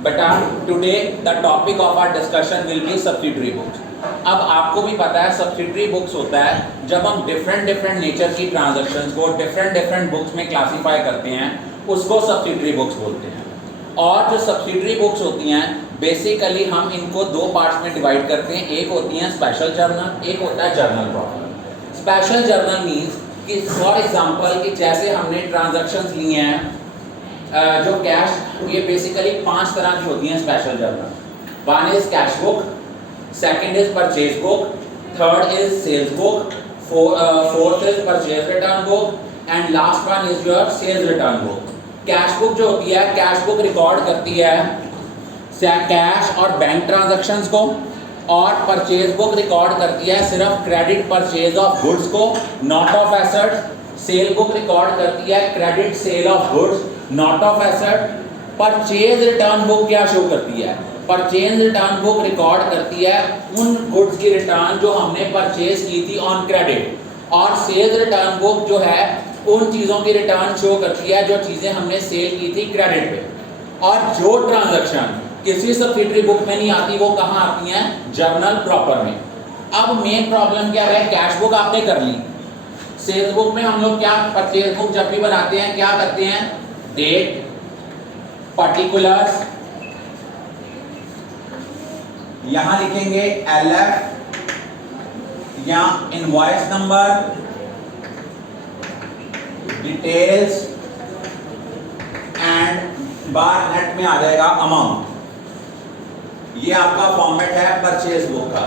बेटा today the topic of our discussion will be subsidiary books. अब आपको भी पता है सब्सिडरी बुक्स होता है जब हम डिफरेंट नेचर की ट्रांजैक्शंस को डिफरेंट बुक्स में क्लासीफाई करते हैं, उसको सब्सिडरी बुक्स बोलते हैं। और जो सब्सिडरी बुक्स होती हैं बेसिकली हम इनको दो पार्ट्स में डिवाइड करते हैं। एक होती हैं स्पेशल जर्नल, एक होता है journal proper. Special journal means कि फॉर एग्जांपल कि जैसे हमने ट्रांजैक्शंस लिए हैं जो कैश, ये बेसिकली 5 तरह की होती हैं special journal. One is cash book, second is purchase book, third is sales book, fourth is purchase return book and last one is your sales return book. Cash book जो होती है, cash book record करती है cash और bank transactions को, और purchase book record करती है सिर्फ क्रेडिट परचेज ऑफ गुड्स को, not of assets. Cell book record करती है credit sale of goods, not of asset. Purchase return book क्या शो करती है? परचेज रिटर्न बुक रिकॉर्ड करती है उन गुड्स की रिटर्न जो हमने परचेज की थी ऑन क्रेडिट, और सेल्स रिटर्न बुक जो है उन चीज़ों की रिटर्न शो करती है जो चीज़ें हमने सेल की थी क्रेडिट पे। और जो ट्रांजैक्शन किसी सब्सिडरी बुक में नहीं आती वो कहाँ आती हैं? जर्नल प्रॉपर में। अब मेन प्रॉब्लम क्या है? कैश बुक आपने कर ली, सेल्स बुक में हम लोग क्या, परचेज बुक जब भी बनाते हैं क्या करते हैं? डेट, पर्टिकुलर्स, यहां लिखेंगे LF या invoice number, details and bar net में आ जाएगा अमाउंट। ये आपका फॉर्मेट है परचेज बुक का।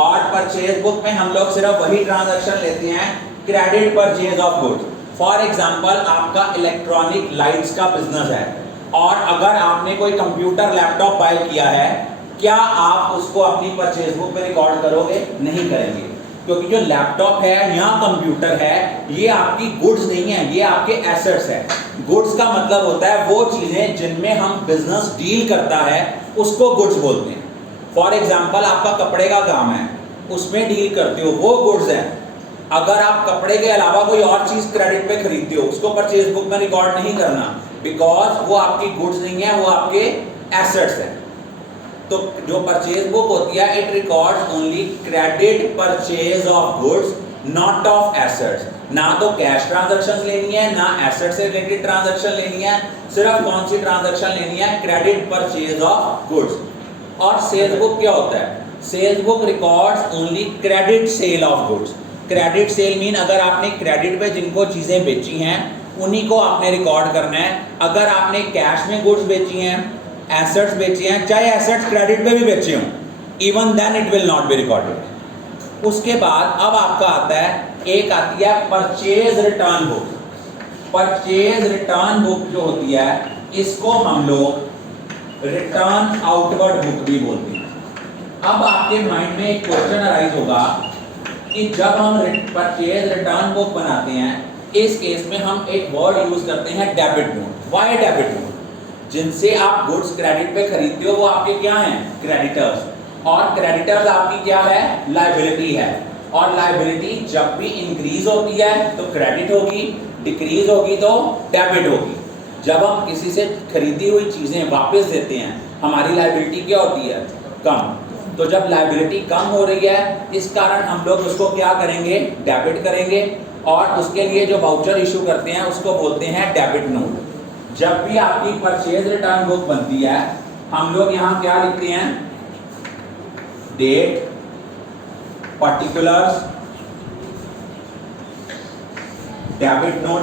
और परचेज बुक में हम लोग सिर्फ वही ट्रांजैक्शन लेते हैं credit purchase of goods. For example आपका इलेक्ट्रॉनिक लाइट्स का बिजनेस है और अगर आपने कोई कंप्यूटर लैपटॉप बाय किया है, क्या आप उसको अपनी परचेज बुक में रिकॉर्ड करोगे? नहीं करेंगे, क्योंकि जो लैपटॉप है या कंप्यूटर है ये आपकी गुड्स नहीं है, ये आपके एसेट्स है। गुड्स का मतलब होता है वो चीजें जिनमें हम बिजनेस डील करता है उसको गुड्स बोलते हैं। फॉर एग्जांपल आपका कपड़े का काम है, उसमें डील करते हो, वो गुड्स है। अगर आप कपड़े के अलावा कोई और चीज क्रेडिट पे खरीदते हो, उसको परचेज बुक में रिकॉर्ड नहीं करना, बिकॉज वो आपकी गुड्स नहीं है, वो आपके एसेट्स है। तो जो परचेज बुक होती है it records only credit purchase of goods, not of assets. ना तो कैश ट्रांजैक्शन लेनी है, ना एसेट से रिलेटेड ट्रांजैक्शन लेनी है, सिर्फ कौन सी ट्रांजैक्शन लेनी है? Credit purchase of goods. और सेल्स बुक क्या होता है? Sales book records only credit sale of goods. Credit sale mean अगर आपने क्रेडिट पे जिनको चीजें बेची हैं उन्हीं को आपने रिकॉर्ड करना है। अगर आपने कैश में गुड्स बेची हैं, एसेट्स बेचे हैं, चाहे एसेट्स क्रेडिट पे भी बेचे हों, even then it will not be recorded. उसके बाद अब आपका आता है, एक आती है purchase return book. Purchase return book जो होती है इसको हम लोग रिटर्न आउटवर्ड बुक भी बोलते हैं। अब आपके माइंड में एक क्वेश्चन अराइज होगा कि जब हम परचेज रिटर्न बुक बनाते हैं, इस केस में हम एक वर्ड यूज करते हैं debit note. Why debit note? जिनसे आप गुड्स क्रेडिट पे खरीदते हो वो आपके क्या हैं? क्रेडिटर्स। और क्रेडिटर्स आपकी क्या है? लायबिलिटी है। और लायबिलिटी जब भी इंक्रीज होती है तो क्रेडिट होगी, डिक्रीज होगी तो डेबिट होगी। जब हम किसी से खरीदी हुई चीजें वापस देते हैं हमारी लायबिलिटी क्या होती है? कम। तो जब लायबिलिटी कम हो रही है इस कारण हम लोग उसको क्या करेंगे? डेबिट करेंगे। और उसके लिए जो वाउचर इशू करते हैं उसको बोलते हैं डेबिट नोट। जब भी आपकी परचेज रिटर्न बुक बनती है हम लोग यहाँ क्या लिखते हैं? Date, particulars, debit note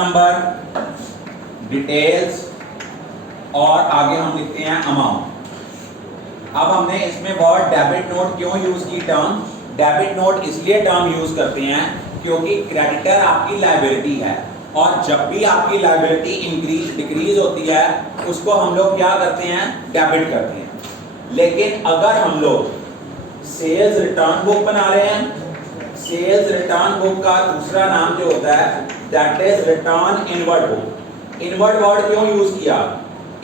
number, details और आगे हम लिखते हैं अमाउंट। अब हमने इसमें वर्ड डेबिट नोट क्यों यूज की टर्म? डेबिट नोट इसलिए टर्म यूज करते हैं क्योंकि क्रेडिटर आपकी लायबिलिटी है और जब भी आपकी लायबिलिटी इंक्रीज डिक्रीज होती है उसको हम लोग क्या करते हैं? डेबिट करते हैं। लेकिन अगर हम लोग सेल्स रिटर्न बुक बना रहे हैं, सेल्स रिटर्न बुक का दूसरा नाम जो होता है that is return inward book. Inward word क्यों यूज किया?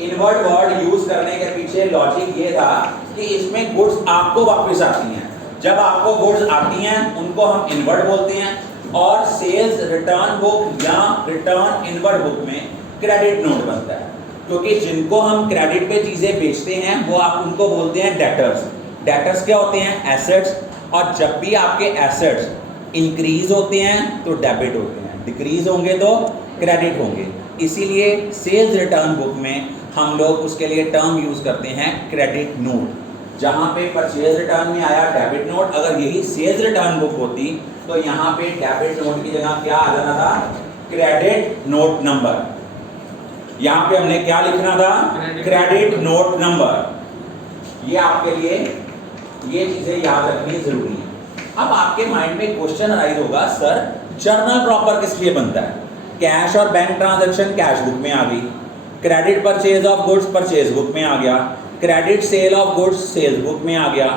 इनवर्ड वर्ड यूज करने के पीछे लॉजिक ये था कि इसमें गुड्स आपको वापस आती हैं। जब आपको गुड्स आती हैं उनको हम इनवर्ड बोलते हैं, और सेल्स रिटर्न बुक या रिटर्न इनवर्ड बुक में क्रेडिट नोट बनता है, क्योंकि जिनको हम क्रेडिट पे चीजें बेचते हैं वो आप उनको बोलते हैं डेटर्स। डेटर्स क्या होते हैं? एसेट्स। और जब भी आपके एसेट्स इंक्रीज होते हैं तो डेबिट होते हैं, डिक्रीज होंगे तो क्रेडिट होंगे। इसीलिए सेल्स रिटर्न बुक में हम लोग उसके लिए टर्म यूज करते हैं क्रेडिट नोट। जहां पे परचेज रिटर्न में आया डेबिट नोट, अगर यही सेल्स रिटर्न बुक होती तो यहाँ पे डेबिट नोट की जगह क्या आ जाना था? Credit note number. यहाँ पे हमने क्या लिखना था? Credit note number. ये आपके लिए ये चीजें याद रखनी जरूरी है। अब आपके माइंड में क्वेश्चन अराइज होगा, सर जर्नल प्रॉपर किस लिए बनता है? कैश और बैंक ट्रांजैक्शन कैश बुक में आ गई, credit purchase of goods purchase book में आ गया, credit sale of goods sales book में आ गया।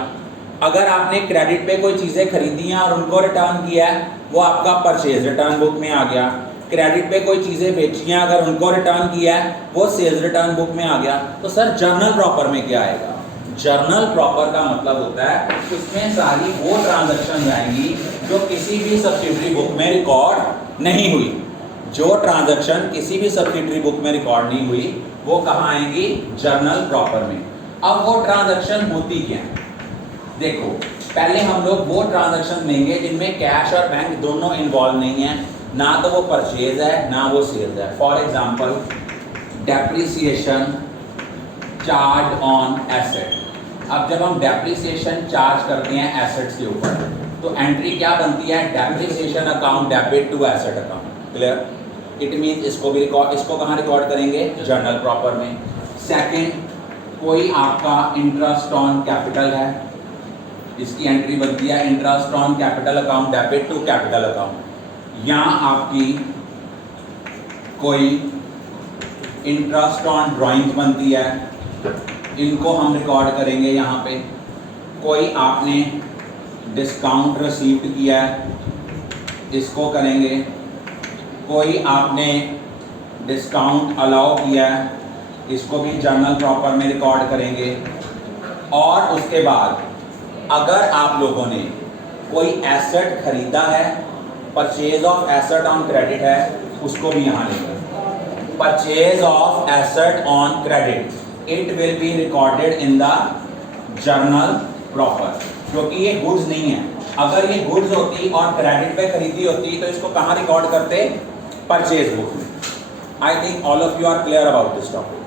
अगर आपने क्रेडिट पे कोई चीजें खरीदी हैं और उनको रिटर्न किया है, वो आपका परचेज रिटर्न बुक में आ गया। क्रेडिट पे कोई चीजें बेची हैं, अगर उनको रिटर्न किया है, वो सेल्स रिटर्न बुक में आ गया। तो सर जर्नल प्रॉपर में क्या आएगा? जर्नल प्रॉपर का मतलब होता है उसमें सारी वो ट्रांजैक्शन आएंगी जो किसी भी सब्सिडरी बुक में रिकॉर्ड नहीं हुई। जो ट्रांजैक्शन किसी भी सब्सिडरी बुक में रिकॉर्ड नहीं हुई वो कहाँ आएंगी? जर्नल प्रॉपर में। अब वो ट्रांजैक्शन होती क्या है? देखो, पहले हम लोग वो ट्रांजैक्शन लेंगे जिनमें कैश और बैंक दोनों इन्वॉल्व नहीं है, ना तो वो परचेज है ना वो सेल्स है। For example depreciation charge on asset. अब जब हम डेप्रिसिएशन चार्ज करते हैं एसेट्स के ऊपर तो एंट्री क्या बनती है? Depreciation account debit to asset account. Clear? It mean इसको भी रिकॉर्ड, इसको कहाँ रिकॉर्ड करेंगे? जर्नल प्रॉपर में। सेकंड, कोई आपका इंटरेस्ट ऑन कैपिटल है, इसकी एंट्री बनती है interest on capital account debit to capital account. यहाँ आपकी कोई इंटरेस्ट ऑन ड्राइंग बनती है, इनको हम रिकॉर्ड करेंगे यहाँ पे। कोई आपने डिस्काउंट रिसीव्ड किया है, इसको करेंगे। कोई आपने डिस्काउंट अलाउ किया है, इसको भी जर्नल प्रॉपर में रिकॉर्ड करेंगे। और उसके बाद अगर आप लोगों ने कोई एसेट खरीदा है, purchase of asset on credit है, उसको भी यहाँ लेंगे। Purchase of asset on credit, it will be recorded in the journal proper, क्योंकि ये गुड्स नहीं है। अगर ये गुड्स होती और क्रेडिट पे खरीदी होती तो इसको कहाँ रिकॉर्ड करते? परचेज बुक में। I think all of you are clear about this topic.